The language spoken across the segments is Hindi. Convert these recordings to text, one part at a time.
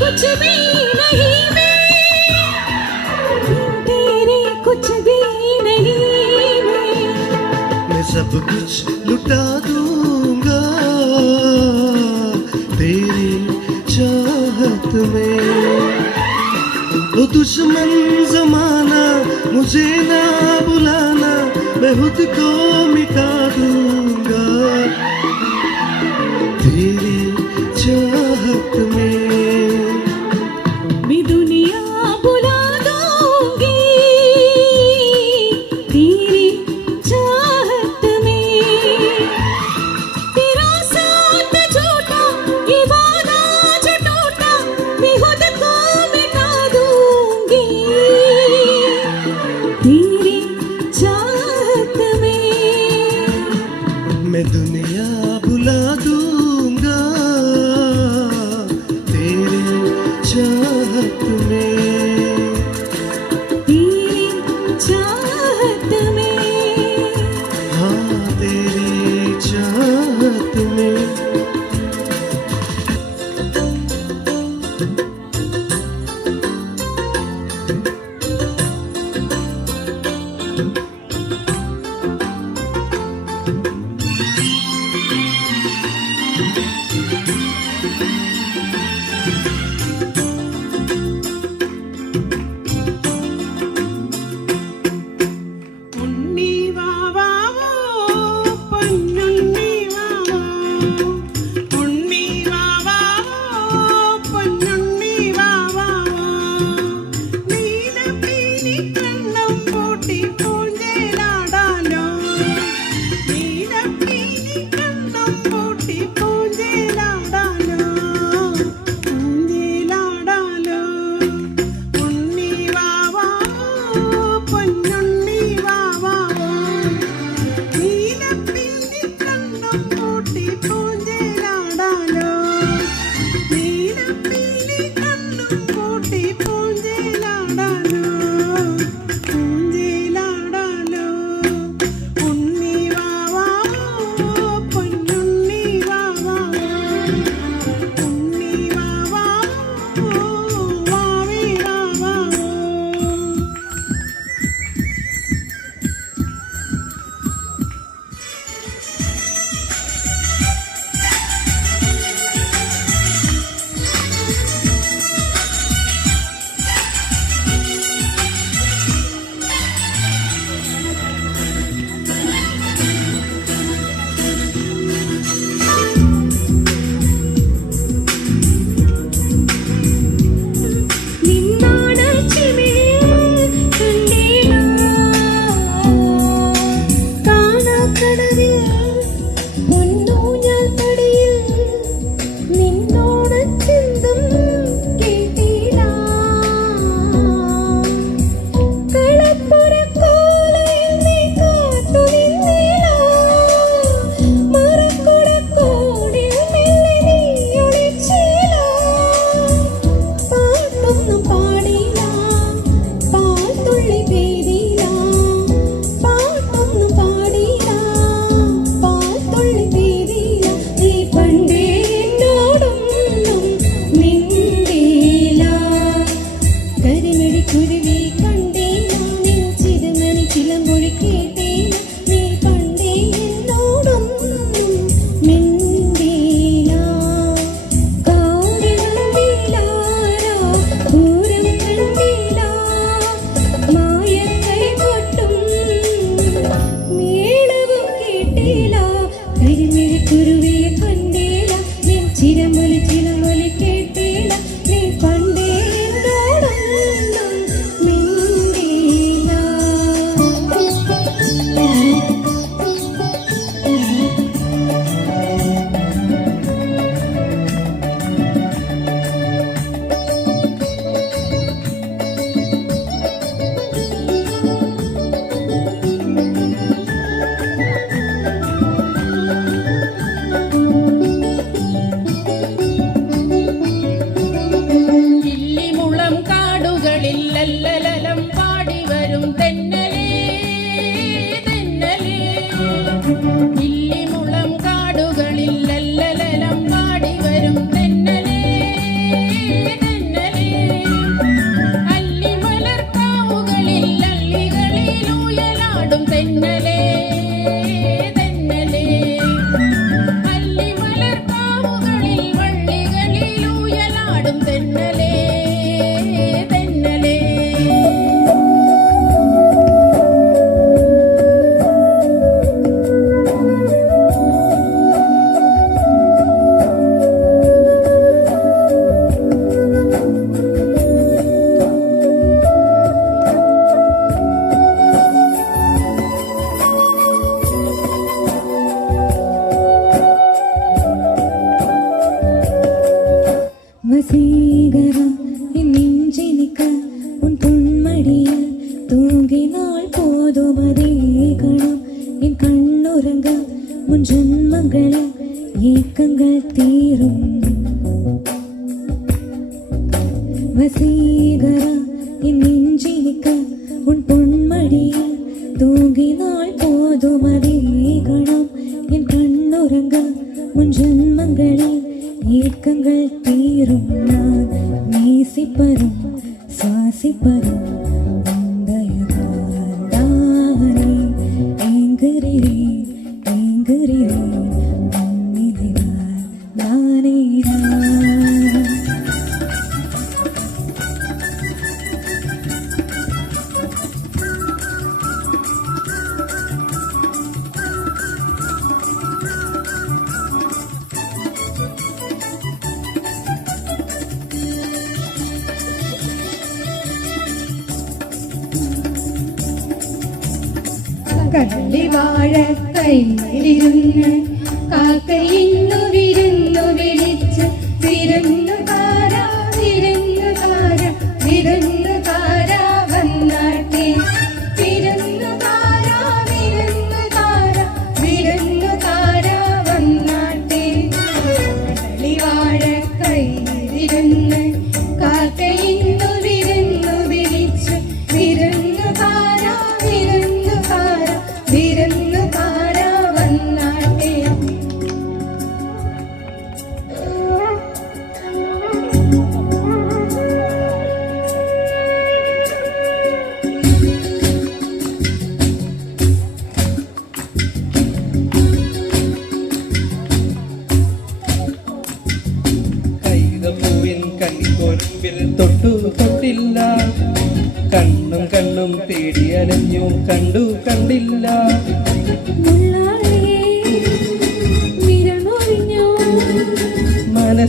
कुछ भी नहीं कुछ भी नहीं सब कुछ लुटा दूँगा तेरी चाहत में। वो दुश्मन जमाना मुझे ना बुलाना, मैं खुद को ഒലിച്ചിലൊലി കേട്ടി தூங்கினால் போதுமதே கணம். என் கண்ணுறங்க உன் ஜென்மங்களும் ஏக்கங்கள் தீரும். வசீகரம் കള്ളി വാഴ കയ്യിലിരുന്ന് കാക്കയിന്നു വിരുന്നു വിളിച്ച്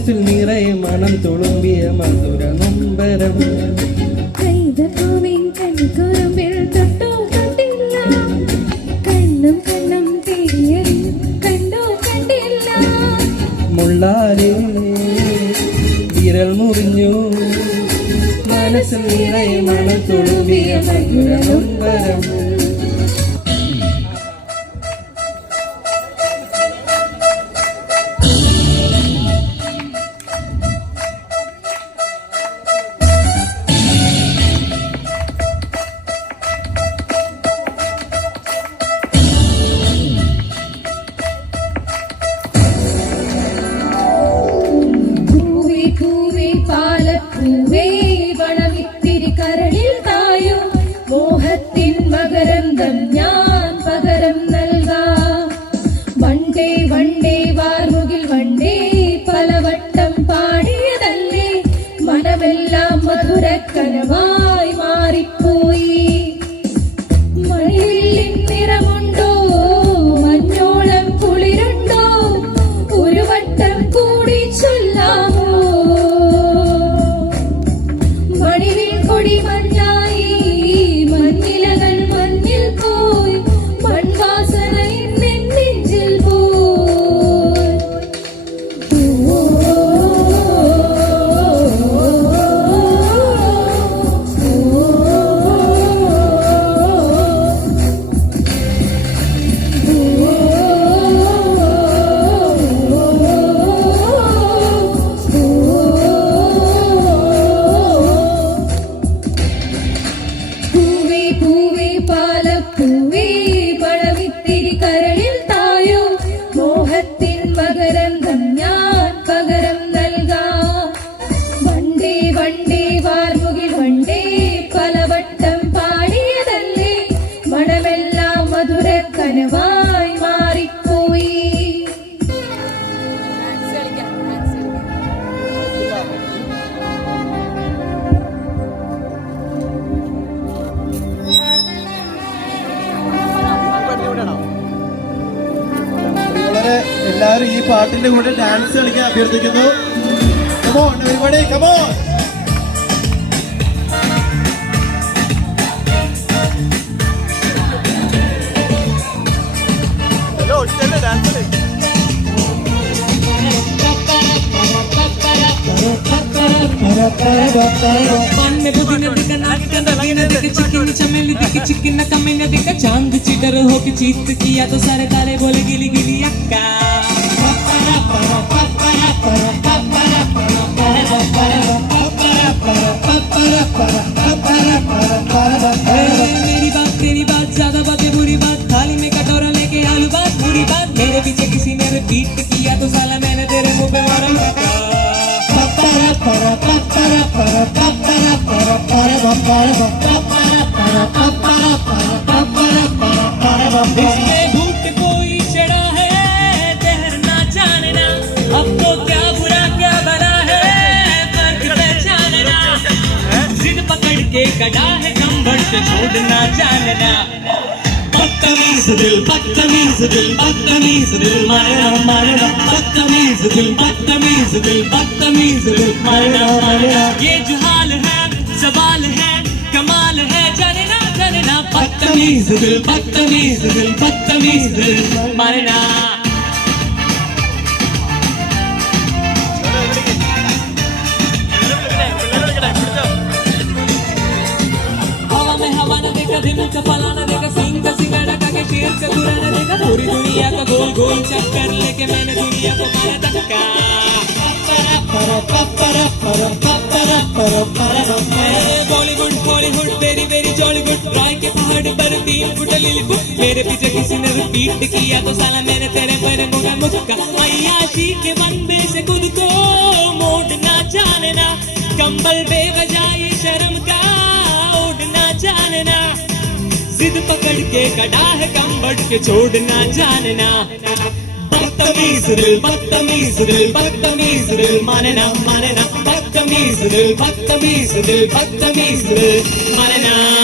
മനസ്സിൽ നിറയെ മണം തുളുമ്പിയ മധുര നൊമ്പരം. മുള്ളാരെ വിരൽ മുറിഞ്ഞു. മനസ്സിൽ നിറയെ മണം തുളുമ്പിയ മധുര നൊമ്പരം. പാട്ടിന്റെ കൂടെ ഡാൻസ് കളിക്കാൻ അഭ്യർത്ഥിക്കുന്നു come on everybody come on పన్నె బుదిన దిక నాక నదిన దిక చికిన చమెలి దిక చికిన కమిన దిక చాంద్ చిడర్ హోకి చీత్ కియా తో సరే తాలే బోలే గిలి గిలి అక్కా रिपीट किया तो साला मैंने तेरे मुँह। पकड़ है कंबड़ से छोड़ना जानना। बदतमीज दिल बदतमीज दिल बदतमीज दिल मारना मारना बदतमीज दिल बदतमीज दिल बदतमीज दिल मारना मारना ये जो हाल है सवाल है, कमाल है, जानना जानना। बदतमीज दिल बदतमीज दिल बदतमीज दिल मारना हवा न देखा दिल का फला देखा सिंह का सिंगड़ा का के शेर का दूरा न देखा। पूरी दुनिया का गोल गोल चक्कर लेके मैंने दुनिया को मारा धक्का। Bollywood Bollywood very very Jollywood. Roy के पहाड़ पर तीन फुट लिलकुट मेरे पीछे किसी ने रिपीट किया तो साला मैंने तेरे पर मुगा मुक्का। अयाशी के बंदे से खुद को मोड़ना जानना कंबल बेवजह शर्म का उड़ना जानना जिद पकड़ के कड़ा है कंबड़ के छोड़ना जानना। बदतमीज दिल बदतमीज दिल बदतमीज दिल, मानना मानना। बदतमीज दिल बदतमीज दिल बदतमीज दिल, मानना।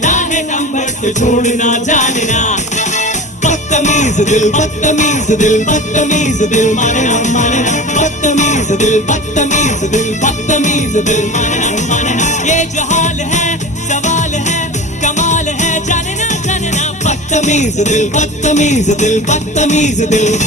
कड़ा है तो छोड़ना जानना बदतमीज दिल बदतमीज दिल बदतमीज दिल, मानना मानना। बदतमीज दिल बदतमीज दिल बदतमीज दिल, मानना मानना। ये जो हाल है, सवाल है, कमाल है, जानना जानना। बदतमीज दिल बदतमीज दिल बदतमीज दिल